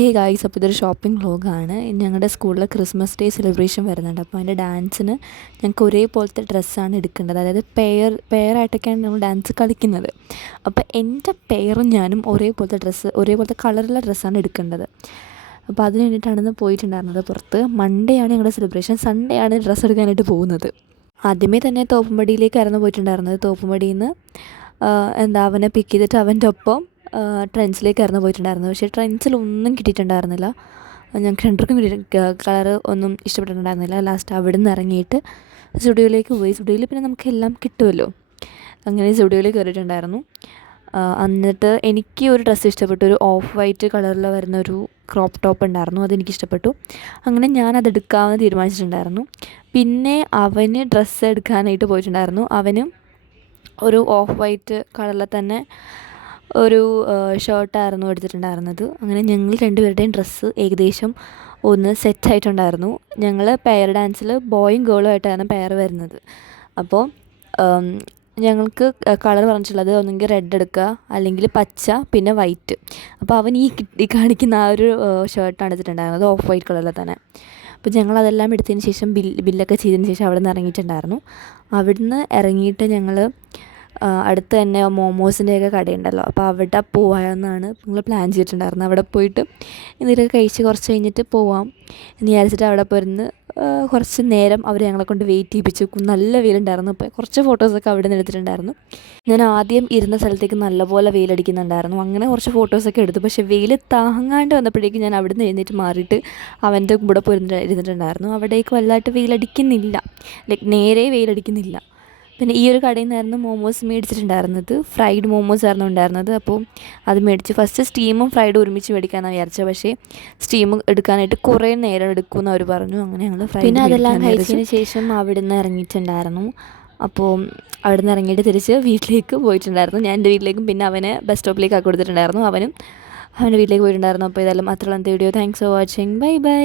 Hey guys, അപ്പോൾ ഇതൊരു shopping വ്ളോഗാണ്. ഞങ്ങളുടെ സ്കൂളിൽ ക്രിസ്മസ് ഡേ സെലിബ്രേഷൻ വരുന്നുണ്ട്. അപ്പോൾ അതിൻ്റെ ഡാൻസിന് ഞങ്ങൾക്ക് ഒരേപോലത്തെ ഡ്രസ്സാണ് എടുക്കേണ്ടത്. അതായത് പെയറായിട്ടൊക്കെയാണ് നമ്മൾ ഡാൻസ് കളിക്കുന്നത്. അപ്പോൾ എൻ്റെ പെയറും ഞാനും ഒരേപോലത്തെ കളറുള്ള ഡ്രസ്സാണ് എടുക്കേണ്ടത്. അപ്പോൾ അതിന് വേണ്ടിയിട്ടാണ് പോയിട്ടുണ്ടായിരുന്നത് പുറത്ത്. മൺഡേ ആണ് ഞങ്ങളുടെ സെലിബ്രേഷൻ, സൺഡേ ആണ് ഡ്രസ്സ് എടുക്കാനായിട്ട് പോകുന്നത്. ആദ്യമേ തന്നെ തോപ്പുംപടിയിലേക്കായിരുന്നു പോയിട്ടുണ്ടായിരുന്നത്. തോപ്പുംപടിയിൽ നിന്ന് അവനെ പിക്ക് ചെയ്തിട്ട് അവൻ്റെ ഒപ്പം ട്രെൻഡ്സിലേക്കായിരുന്നു പോയിട്ടുണ്ടായിരുന്നത്. പക്ഷേ ട്രെൻഡ്സിലൊന്നും കിട്ടിയിട്ടുണ്ടായിരുന്നില്ല. ഞങ്ങൾക്ക് രണ്ടുപേർക്കും കളറ് ഒന്നും ഇഷ്ടപ്പെട്ടിട്ടുണ്ടായിരുന്നില്ല. ലാസ്റ്റ് അവിടെ നിന്ന് ഇറങ്ങിയിട്ട് സ്റ്റുഡിയോയിലേക്ക് പോയി. സ്റ്റുഡിയോയിൽ പിന്നെ നമുക്കെല്ലാം കിട്ടുമല്ലോ. അങ്ങനെ സ്റ്റുഡിയോയിൽ കയറിയിട്ടുണ്ടായിരുന്നു. എന്നിട്ട് എനിക്ക് ഒരു ഡ്രസ്സ് ഇഷ്ടപ്പെട്ടു. ഒരു ഓഫ് വൈറ്റ് കളറിൽ വരുന്ന ഒരു ക്രോപ്പ് ടോപ്പ് ഉണ്ടായിരുന്നു, അതെനിക്കിഷ്ടപ്പെട്ടു. അങ്ങനെ ഞാനതെടുക്കാമെന്ന് തീരുമാനിച്ചിട്ടുണ്ടായിരുന്നു. പിന്നെ അവന് ഡ്രസ്സ് എടുക്കാനായിട്ട് പോയിട്ടുണ്ടായിരുന്നു. അവനും ഒരു ഓഫ് വൈറ്റ് കളറിൽ തന്നെ ഒരു ഷർട്ടായിരുന്നു എടുത്തിട്ടുണ്ടായിരുന്നത്. അങ്ങനെ ഞങ്ങൾ രണ്ടുപേരുടെയും ഡ്രസ്സ് ഏകദേശം ഒന്ന് സെറ്റായിട്ടുണ്ടായിരുന്നു. ഞങ്ങൾ പെയർ ഡാൻസിൽ ബോയും ഗേളും ആയിട്ടാണ് പെയർ വരുന്നത്. അപ്പോൾ ഞങ്ങൾക്ക് കളർ പറഞ്ഞിട്ടുള്ളത് ഒന്നെങ്കിൽ റെഡ് എടുക്കുക, അല്ലെങ്കിൽ പച്ച, പിന്നെ വൈറ്റ്. അപ്പോൾ അവൻ ഈ കാണിക്കുന്ന ആ ഒരു ഷർട്ടാണ് എടുത്തിട്ടുണ്ടായിരുന്നത്, ഓഫ് വൈറ്റ് കളറിൽ തന്നെ. അപ്പോൾ ഞങ്ങളതെല്ലാം എടുത്തതിന് ശേഷം ബില്ലൊക്കെ ചെയ്തതിന് ശേഷം അവിടെ നിന്ന് ഇറങ്ങിയിട്ടുണ്ടായിരുന്നു. അവിടുന്ന് ഇറങ്ങിയിട്ട് ഞങ്ങൾ അടുത്ത് തന്നെ മോമോസിൻ്റെയൊക്കെ കടയുണ്ടല്ലോ, അപ്പോൾ അവിടെ പോകാമെന്നാണ് ഞങ്ങൾ പ്ലാൻ ചെയ്തിട്ടുണ്ടായിരുന്നത്. അവിടെ പോയിട്ട് എന്തെങ്കിലുമൊക്കെ കഴിച്ച് കുറച്ച് കഴിഞ്ഞിട്ട് പോവാം എന്ന് വിചാരിച്ചിട്ട് അവിടെ പോയിരുന്ന് കുറച്ച് നേരം അവർ ഞങ്ങളെ കൊണ്ട് വെയിറ്റ് ചെയ്യിപ്പിച്ചു. നല്ല വെയിലുണ്ടായിരുന്നു. അപ്പോൾ കുറച്ച് ഫോട്ടോസൊക്കെ അവിടെ നിന്ന് എടുത്തിട്ടുണ്ടായിരുന്നു. ഞാൻ ആദ്യം ഇരുന്ന സ്ഥലത്തേക്ക് നല്ലപോലെ വെയിലടിക്കുന്നുണ്ടായിരുന്നു. അങ്ങനെ കുറച്ച് ഫോട്ടോസൊക്കെ എടുത്തു. പക്ഷേ വെയിൽ താങ്ങാണ്ട് വന്നപ്പോഴേക്കും ഞാൻ അവിടെ നിന്ന് എഴുന്നേറ്റ് മാറിയിട്ട് അവൻ്റെ കൂടെ ഇരുന്നിട്ടുണ്ടായിരുന്നു. അവിടേക്ക് വലുതായിട്ട് വെയിലടിക്കുന്നില്ല, നേരെ വെയിലടിക്കുന്നില്ല. പിന്നെ ഈ ഒരു കടയിൽ നിന്നായിരുന്നു മോമോസ് മേടിച്ചിട്ടുണ്ടായിരുന്നത്. ഫ്രൈഡ് മോമോസ് ആയിരുന്നു ഉണ്ടായിരുന്നത്. അപ്പോൾ അത് മേടിച്ച് ഫസ്റ്റ് സ്റ്റീമും ഫ്രൈഡും ഒരുമിച്ച് മേടിക്കാമെന്നാണ് വിചാരിച്ചത്. പക്ഷേ സ്റ്റീം എടുക്കാനായിട്ട് കുറേ നേരം എടുക്കുമെന്ന് അവർ പറഞ്ഞു. അങ്ങനെ ഞങ്ങൾ പിന്നെ അതെല്ലാം കഴിച്ചതിന് ശേഷം അവിടെ നിന്ന് ഇറങ്ങിയിട്ടുണ്ടായിരുന്നു. അപ്പോൾ അവിടെ നിന്ന് ഇറങ്ങിയിട്ട് തിരിച്ച് വീട്ടിലേക്ക് പോയിട്ടുണ്ടായിരുന്നു. ഞാൻ എൻ്റെ വീട്ടിലേക്കും പിന്നെ അവനെ ബസ് സ്റ്റോപ്പിലേക്ക് കൊടുത്തിട്ടുണ്ടായിരുന്നു. അവനും അവൻ്റെ വീട്ടിലേക്ക് പോയിട്ടുണ്ടായിരുന്നു. അപ്പോൾ ഇതെല്ലാം മാത്രമുള്ള video. Thanks for watching. Bye bye.